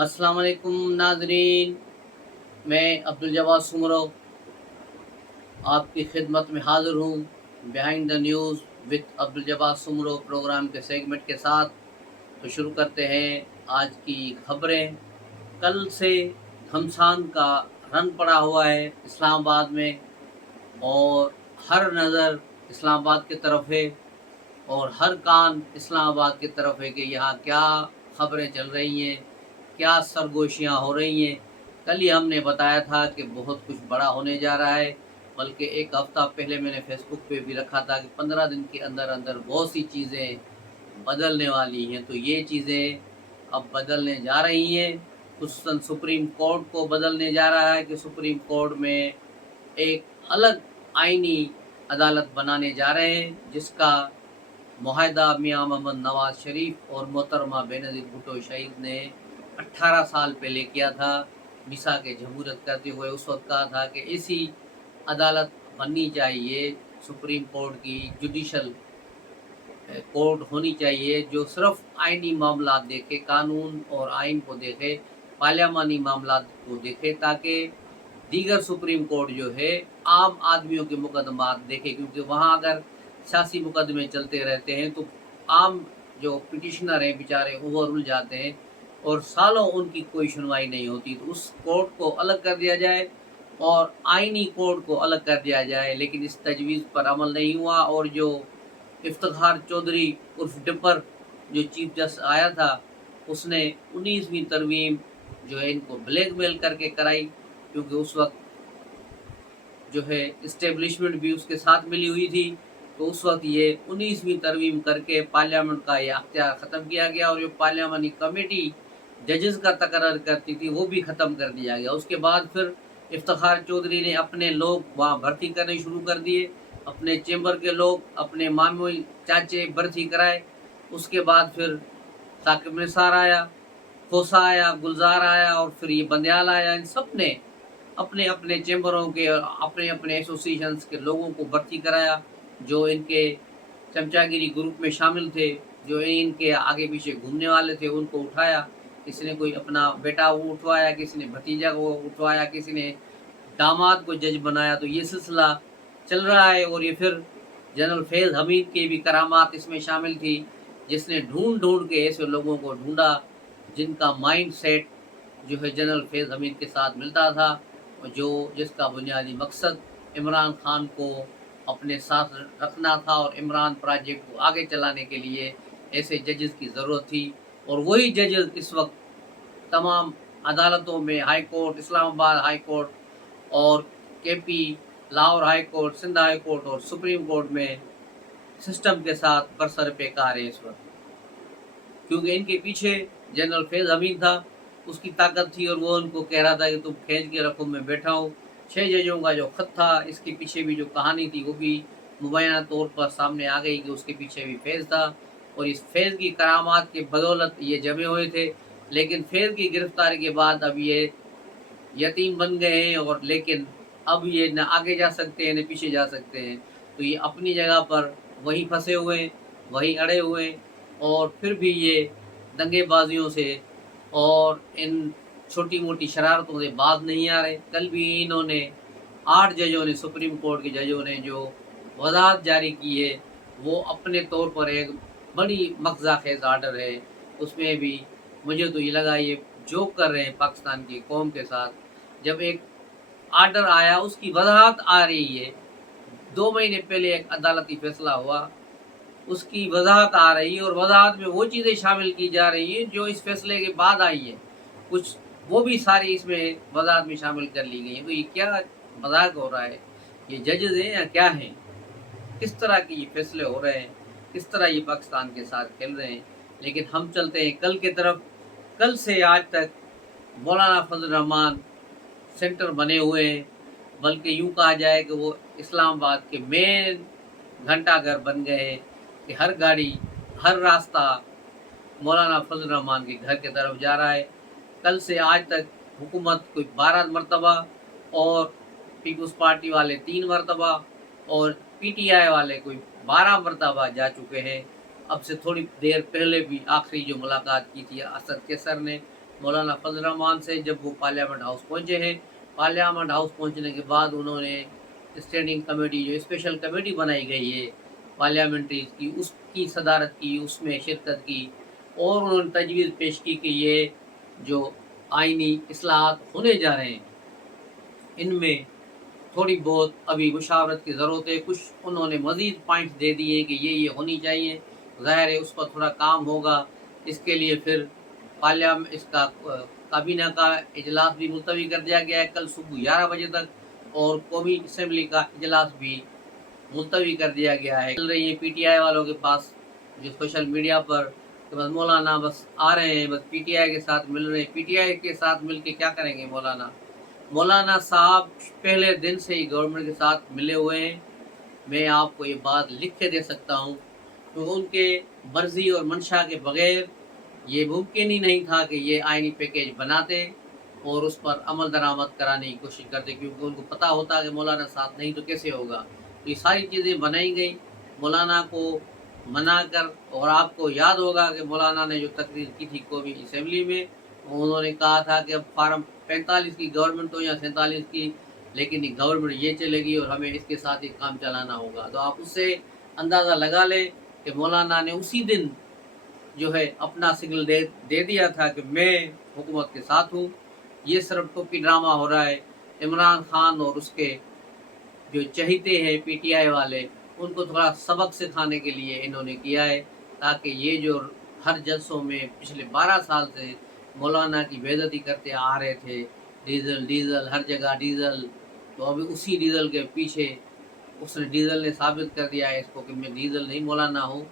अस्सलाम वालेकुम नाज़रीन, मैं अब्दुल जवाद सुमरो आपकी खिदमत में हाज़िर हूँ behind the news with Abdul Jawad Soomro program के सेगमेंट के साथ। तो शुरू करते हैं आज की खबरें। कल से घमसान का रन पड़ा हुआ है इस्लामाबाद में, और हर नज़र इस्लामाबाद की तरफ है और हर कान इस्लामाबाद की तरफ है कि यहाँ क्या खबरें चल रही हैं, क्या सरगोशियाँ हो रही हैं। कल ही हमने बताया था कि बहुत कुछ बड़ा होने जा रहा है, बल्कि एक हफ़्ता पहले मैंने फेसबुक पे भी रखा था कि 15 दिन के अंदर अंदर बहुत सी चीज़ें बदलने वाली हैं। तो ये चीज़ें अब बदलने जा रही हैं। खुसूसन सुप्रीम कोर्ट को बदलने जा रहा है कि सुप्रीम कोर्ट में एक अलग आइनी अदालत बनाने जा रहे हैं, जिसका मुआहदा मियां मोहम्मद नवाज शरीफ और मोहतरमा बेनज़ीर भुट्टो शहीद ने 18 साल पहले किया था। मिसा के जमहूरियत करते हुए उस वक्त कहा था कि ऐसी अदालत बननी चाहिए, सुप्रीम कोर्ट की जुडिशल कोर्ट होनी चाहिए जो सिर्फ आइनी मामला देखे, कानून और आइन को देखे, पार्लियामानी मामला को देखे, ताकि दीगर सुप्रीम कोर्ट जो है आम आदमियों के मुकदमात देखे। क्योंकि वहाँ अगर सियासी मुकदमे चलते रहते हैं तो आम जो पिटिशनर हैं बेचारे ओवररुल जाते हैं और सालों उनकी कोई सुनवाई नहीं होती। तो उस कोर्ट को अलग कर दिया जाए और आइनी कोर्ट को अलग कर दिया जाए, लेकिन इस तजवीज़ पर अमल नहीं हुआ। और जो इफ्तिखार चौधरी उर्फ डिपर जो चीफ जस्टिस आया था, उसने 19वीं तरमीम जो है इनको ब्लैकमेल करके कराई, क्योंकि उस वक्त जो है इस्टेब्लिशमेंट भी उसके साथ मिली हुई थी। तो उस वक्त ये 19वीं तरमीम करके पार्लियामेंट का ये अख्तियार ख़त्म किया गया, और जो पार्लियामानी कमेटी जजेस का तकर्र करती थी वो भी ख़त्म कर दिया गया। उसके बाद फिर इफ्तिखार चौधरी ने अपने लोग वहाँ भर्ती करने शुरू कर दिए, अपने चैम्बर के लोग, अपने मामू चाचे भर्ती कराए। उसके बाद फिर साकिब निसार आया, खोसा आया, गुलजार आया और फिर ये बंदयाल आया। इन सब ने अपने अपने चैम्बरों के और अपने अपने एसोसिएशंस के लोगों को भर्ती कराया, जो इनके चमचागिरी ग्रुप में शामिल थे, जो इनके आगे पीछे घूमने वाले थे, उनको उठाया। किसी ने कोई अपना बेटा उठवाया, किसी ने भतीजा को उठवाया, किसी ने दामाद को जज बनाया। तो ये सिलसिला चल रहा है। और ये फिर जनरल फैज़ हमीद की भी करामात इसमें शामिल थी, जिसने ढूंढ ढूंढ के ऐसे लोगों को ढूंढा जिनका माइंड सेट जो है जनरल फैज़ हमीद के साथ मिलता था, और जिसका बुनियादी मकसद इमरान खान को अपने साथ रखना था और इमरान प्रोजेक्ट को आगे चलाने के लिए ऐसे जजेस की ज़रूरत थी। और वही जजेस इस वक्त तमाम अदालतों में, high court, Islamabad high court और KP, Lahore high court, Sindh high court और सुप्रीम कोर्ट में सिस्टम के साथ बरसर पेकार है इस वक्त। क्योंकि इनके पीछे जनरल फैज़ हमीद था, उसकी ताकत थी, और वो उनको कह रहा था कि तुम खींच के रखो, मैं बैठा हूँ। 6 जजों का जो ख़त था, इसके पीछे भी जो कहानी थी वो भी मुबैना तौर पर सामने आ गई कि उसके पीछे भी फैज़ था, और इस फैज़ की करामात की बदौलत ये जमे हुए थे। लेकिन फैज़ की गिरफ्तारी के बाद अब ये यतीम बन गए हैं, और लेकिन अब ये न आगे जा सकते हैं न पीछे जा सकते हैं। तो ये अपनी जगह पर वहीं फंसे हुए हैं, वहीं अड़े हुए हैं, और फिर भी ये दंगेबाजियों से और इन छोटी मोटी शरारतों से बाज नहीं आ रहे। कल भी इन्होंने 8 जजों ने, सुप्रीम कोर्ट के जजों ने जो वज़ाहत जारी की है, वो अपने तौर पर एक बड़ी मग़ज़ाख़ेज़ आर्डर है। उसमें भी मुझे तो ये लगा ये जोक कर रहे हैं पाकिस्तान की कौम के साथ। जब एक आर्डर आया उसकी वज़ाहत आ रही है, 2 महीने पहले एक अदालती फ़ैसला हुआ, उसकी वज़ाहत आ रही है, और वज़ाहत में वो चीज़ें शामिल की जा रही हैं जो इस फ़ैसले के बाद आई हैं। कुछ वो भी सारी इसमें वज़ाहत में शामिल कर ली गई हैं। तो ये क्या मज़ाक हो रहा है? ये जजेस हैं या क्या हैं? किस तरह के ये फ़ैसले हो रहे हैं? किस तरह ये पाकिस्तान के साथ खेल रहे हैं? लेकिन हम चलते हैं कल की तरफ। कल से आज तक मौलाना फजल रहमान सेंटर बने हुए हैं, बल्कि यूँ कहा जाए कि वो इस्लामाबाद के मेन घंटाघर बन गए हैं कि हर गाड़ी, हर रास्ता मौलाना फजल रहमान के घर की तरफ जा रहा है। कल से आज तक हुकूमत कोई 12 मरतबा, और पीपल्स पार्टी वाले 3 मरतबा, और पीटीआई वाले कोई 12 मरतबा जा चुके हैं। अब से थोड़ी देर पहले भी आखिरी जो मुलाकात की थी असद कैसर ने, मौलाना फजल रहमान से जब वो पार्लियामेंट हाउस पहुँचे हैं। पार्लियामेंट हाउस पहुँचने के बाद उन्होंने स्टैंडिंग कमेटी, जो स्पेशल कमेटी बनाई गई है पार्लियामेंट्री की, उसकी सदारत की, उसमें शिरकत की और उन्होंने तजवीज़ पेश की कि ये जो आइनी इस्लाहात होने जा रहे हैं इनमें थोड़ी बहुत अभी मुशावरत की ज़रूरत है। कुछ उन्होंने मज़ीद पॉइंट्स दे दिए कि ये होनी चाहिए। ज़ाहिर है उस पर थोड़ा काम होगा। इसके लिए फिर इसका काबीना का इजलास भी मुलतवी कर दिया गया है कल सुबह 11 बजे तक, और कौमी असम्बली का इजलास भी मुलतवी कर दिया गया है। चल रही है पीटीआई वालों के पास जो सोशल मीडिया पर कि बस मौलाना बस आ रहे हैं, बस पीटीआई के साथ मिल रहे हैं। पीटीआई के साथ मिल के क्या करेंगे मौलाना? मौलाना साहब पहले दिन से ही गवर्नमेंट के साथ मिले हुए हैं। मैं आपको ये बात लिख के दे सकता हूँ, तो उनके मर्जी और मंशा के बगैर ये मुमकिन ही नहीं था कि ये आइनी पैकेज बनाते और उस पर अमल दरामद कराने की कोशिश करते, क्योंकि उनको पता होता कि मौलाना साथ नहीं तो कैसे होगा। तो ये सारी चीज़ें बनाई गई मौलाना को मना कर। और आपको याद होगा कि मौलाना ने जो तकरीर की थी कौमी असम्बली में, उन्होंने कहा था कि अब फार्म 45 की गवर्नमेंट हो या 47 की, लेकिन ये गवर्नमेंट ये चलेगी और हमें इसके साथ ही काम चलाना होगा। तो आप उससे अंदाज़ा लगा लें कि मौलाना ने उसी दिन जो है अपना सिग्नल दे दिया था कि मैं हुकूमत के साथ हूँ। ये सिर्फ टोपी ड्रामा हो रहा है। इमरान खान और उसके जो चहेते हैं पीटीआई वाले, उनको थोड़ा सबक सिखाने के लिए इन्होंने किया है, ताकि ये जो हर जलसों में पिछले 12 साल से मौलाना की बेइज्जती करते आ रहे थे, डीजल डीजल हर जगह डीजल, तो अभी उसी डीजल के पीछे उसने डीजल ने साबित कर दिया है इसको कि मैं डीजल नहीं मौलाना हूँ,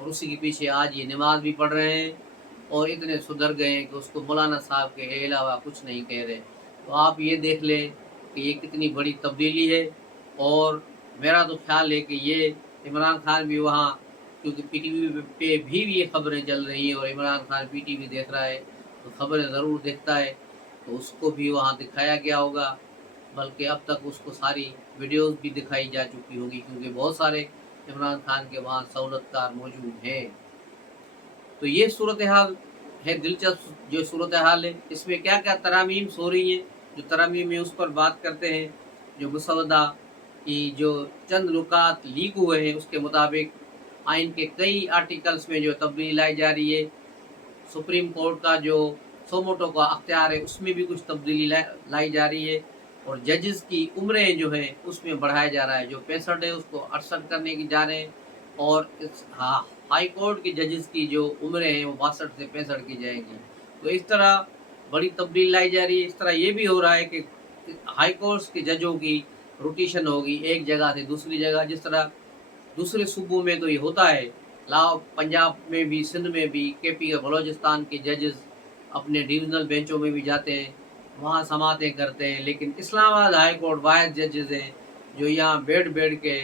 और उसी के पीछे आज ये नमाज भी पढ़ रहे हैं और इतने सुधर गए हैं कि उसको मौलाना साहब के अलावा कुछ नहीं कह रहे। तो आप ये देख लें कि ये कितनी बड़ी तब्दीली है। और मेरा तो ख्याल है कि ये इमरान खान भी वहाँ, क्योंकि पीटीवी पे भी ये खबरें चल रही हैं और इमरान खान पीटीवी देख रहा है तो खबरें ज़रूर देखता है, तो उसको भी वहाँ दिखाया गया होगा। बल्कि अब तक उसको सारी वीडियोस भी दिखाई जा चुकी होगी, क्योंकि बहुत सारे इमरान खान के वहाँ सहूलतकार मौजूद हैं। तो ये सूरत हाल है, दिलचस्प जो सूरत हाल है। इसमें क्या क्या तरामीम हो रही हैं, जो तरामीम में उस पर बात करते हैं। जो मुसवदा की जो चंद नुकात लीक हुए हैं उसके मुताबिक आइन के कई आर्टिकल्स में जो तब्दीली लाई जा रही है। सुप्रीम कोर्ट का जो सोमोटो का अख्तियार है उसमें भी कुछ तब्दीली लाई जा रही है। और जजेस की उम्रें जो हैं उसमें बढ़ाया जा रहा है, जो 65 है उसको 68 करने की जा रहे हैं। और इस हाई कोर्ट के जजेस की जो उम्रें हैं वो 62 से 65 की जाएंगी। तो इस तरह बड़ी तब्दीली लाई जा रही है। इस तरह ये भी हो रहा है कि हाई कोर्ट्स के जजों की रोटेशन होगी एक जगह से दूसरी जगह। जिस तरह दूसरे सूबों में तो ये होता है, लाओ पंजाब में भी, सिंध में भी, केपी और बलूचिस्तान के जजेस अपने डिविजनल बेंचों में भी जाते हैं, वहाँ समातें करते हैं। लेकिन इस्लामाबाद हाई कोर्ट वाहिद जजेस हैं जो यहाँ बैठ के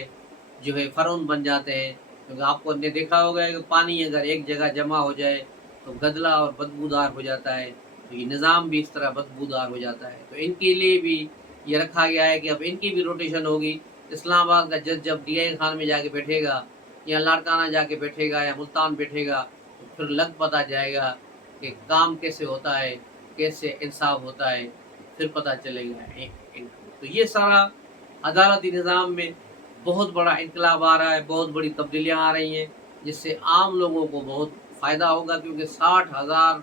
जो है फ़रौन बन जाते हैं। क्योंकि आपको ने देखा होगा कि पानी अगर एक जगह जमा हो जाए तो गदला और बदबूदार हो जाता है, तो ये निज़ाम भी इस तरह बदबूदार हो जाता है। तो इनके लिए भी ये रखा गया है कि अब इनकी भी रोटेशन होगी। इस्लामाबाद का जज जब डीआई खान में जाके बैठेगा या लाड़काना जाके बैठेगा या मुल्तान बैठेगा, तो फिर लग पता जाएगा कि काम कैसे होता है, कैसे इंसाफ होता है, फिर पता चलेगा इनको। तो ये सारा अदालती निज़ाम में बहुत बड़ा इनकलाब आ रहा है, बहुत बड़ी तब्दीलियाँ आ रही हैं, जिससे आम लोगों को बहुत फ़ायदा होगा। क्योंकि 60,000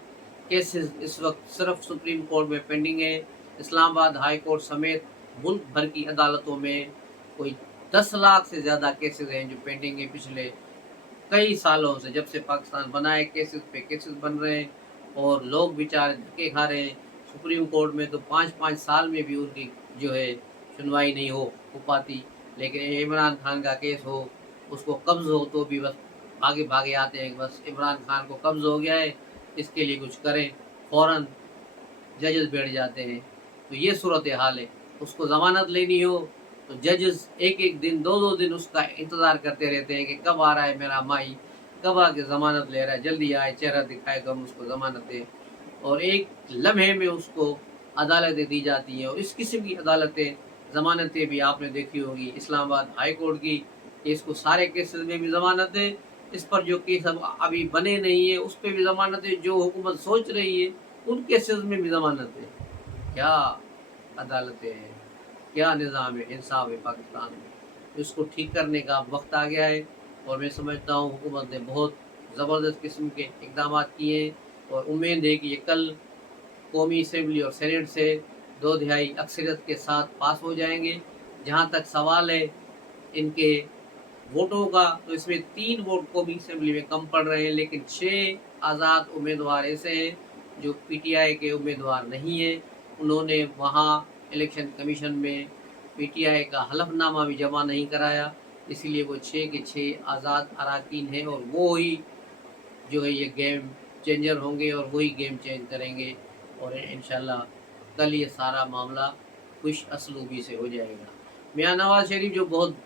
केसेस इस वक्त सिर्फ सुप्रीम कोर्ट में पेंडिंग है। इस्लामाबाद हाई कोर्ट समेत मुल्क भर की अदालतों में कोई 10 लाख से ज़्यादा केसेस हैं जो पेंडिंग है। पिछले कई सालों से, जब से पाकिस्तान बना है, केसेस पे केसेस बन रहे हैं और लोग बेचारे धक्के खा रहे हैं। सुप्रीम कोर्ट में तो 5-5 साल में भी उनकी जो है सुनवाई नहीं हो पाती। लेकिन इमरान खान का केस हो, उसको कब्ज़ हो, तो भी बस भागे भागे आते हैं, बस इमरान खान को कब्ज़ हो गया है, इसके लिए कुछ करें, फ़ौरन जजेस बैठ जाते हैं। तो ये सूरत हाल है। उसको ज़मानत लेनी हो तो जजेस एक एक दिन, दो दो दिन उसका इंतज़ार करते रहते हैं कि कब आ रहा है मेरा माई, कब आके ज़मानत ले रहा है, जल्दी आए, चेहरा दिखाए तो हम उसको ज़मानत दें। और एक लम्हे में उसको अदालतें दी जाती हैं। और इस किस्म की अदालतें, ज़मानतें भी आपने देखी होगी इस्लामाबाद हाई कोर्ट की, इसको सारे केसेस में भी ज़मानतें, इस पर जो केस अब अभी बने नहीं है उस पर भी ज़मानतें, जो हुकूमत सोच रही है उन केसेस में भी ज़मानत है। क्या अदालतें हैं, क्या निज़ाम है, इंसाफ है पाकिस्तान में। इसको ठीक करने का वक्त आ गया है और मैं समझता हूँ हुकूमत ने बहुत ज़बरदस्त किस्म के इकदाम किए हैं और उम्मीद है कि ये कल कौमी असम्बली और सेनेट से 2/3 अक्सरियत के साथ पास हो जाएंगे। जहाँ तक सवाल है इनके वोटों का, तो इसमें 3 वोट कौमी असम्बली में कम पड़ रहे हैं, लेकिन 6 आज़ाद उम्मीदवार ऐसे हैं जो पीटीआई के उम्मीदवार नहीं हैं। उन्होंने वहाँ इलेक्शन कमीशन में पीटीआई का हलफनामा भी जमा नहीं कराया, इसलिए वो 6 के 6 आज़ाद अरकान हैं और वो ही जो है ये गेम चेंजर होंगे और वही गेम चेंज करेंगे और इंशाल्लाह कल ये सारा मामला खुश असलूबी से हो जाएगा। मियाँ नवाज़ शरीफ जो बहुत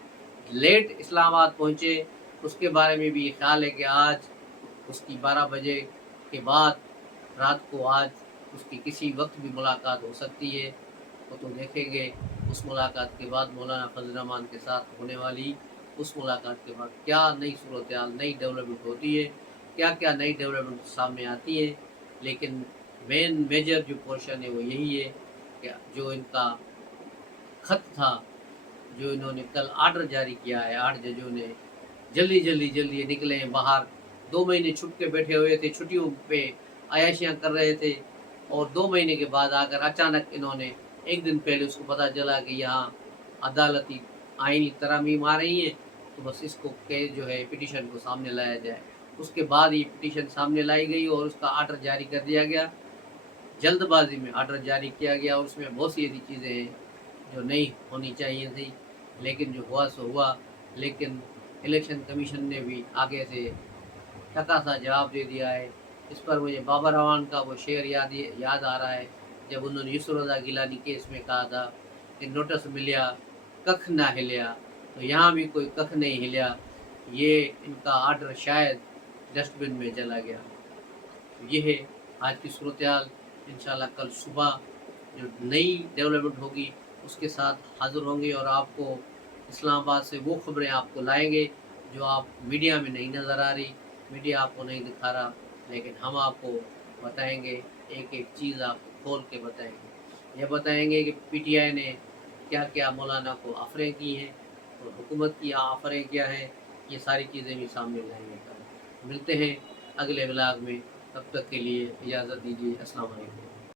लेट इस्लामाबाद पहुँचे, उसके बारे में भी ये ख्याल है कि आज उसकी 12 बजे के बाद रात को आज उसकी किसी वक्त भी मुलाकात हो सकती है। वो तो देखेंगे उस मुलाकात के बाद मौलाना फजल रहमान के साथ होने वाली उस मुलाकात के बाद क्या नई सूरत हाल, नई डेवलपमेंट होती है, क्या क्या नई डेवलपमेंट सामने आती है। लेकिन मेजर जो पोर्शन है वो यही है कि जो इनका खत था, जो इन्होंने कल आर्डर जारी किया है 8 जजों ने, जल्दी निकले हैं बाहर। 2 महीने छुप के बैठे हुए थे, छुट्टियों पे अयाशियाँ कर रहे थे और 2 महीने के बाद आकर अचानक इन्होंने एक दिन पहले उसको पता चला कि यहाँ अदालती आईनी तरामीम आ रही है, तो बस इसको के जो है पिटीशन को सामने लाया जाए। उसके बाद ये पिटीशन सामने लाई गई और उसका आर्डर जारी कर दिया गया। जल्दबाजी में आर्डर जारी किया गया और उसमें बहुत सी ऐसी चीज़ें हैं जो नहीं होनी चाहिए थी, लेकिन जो हुआ सो हुआ। लेकिन इलेक्शन कमीशन ने भी आगे से टका सा जवाब दे दिया है। इस पर मुझे बाबर अवान का वो शेर याद आ रहा है, जब उन्होंने यूसुफ रज़ा गिलानी केस में कहा था कि नोटिस मिलिया कख ना हिलिया, तो यहाँ भी कोई कख नहीं हिलिया। ये इनका आर्डर शायद डस्टबिन में चला गया। ये है आज की सूरत हाल। इंशाल्लाह कल सुबह जो नई डेवलपमेंट होगी उसके साथ हाज़िर होंगे और आपको इस्लामाबाद से वो खबरें आपको लाएंगे जो आप मीडिया में नहीं नज़र आ रही, मीडिया आपको नहीं दिखा रहा, लेकिन हम आपको बताएंगे, एक एक चीज़ आपको खोल के बताएंगे। यह बताएंगे कि पीटीआई ने क्या क्या मौलाना को ऑफरें की हैं और हुकूमत की ऑफरें क्या हैं, ये सारी चीज़ें भी सामने लाएंगे। कल मिलते हैं अगले व्लॉग में, तब तक के लिए इजाज़त दीजिए। अस्सलाम वालेकुम।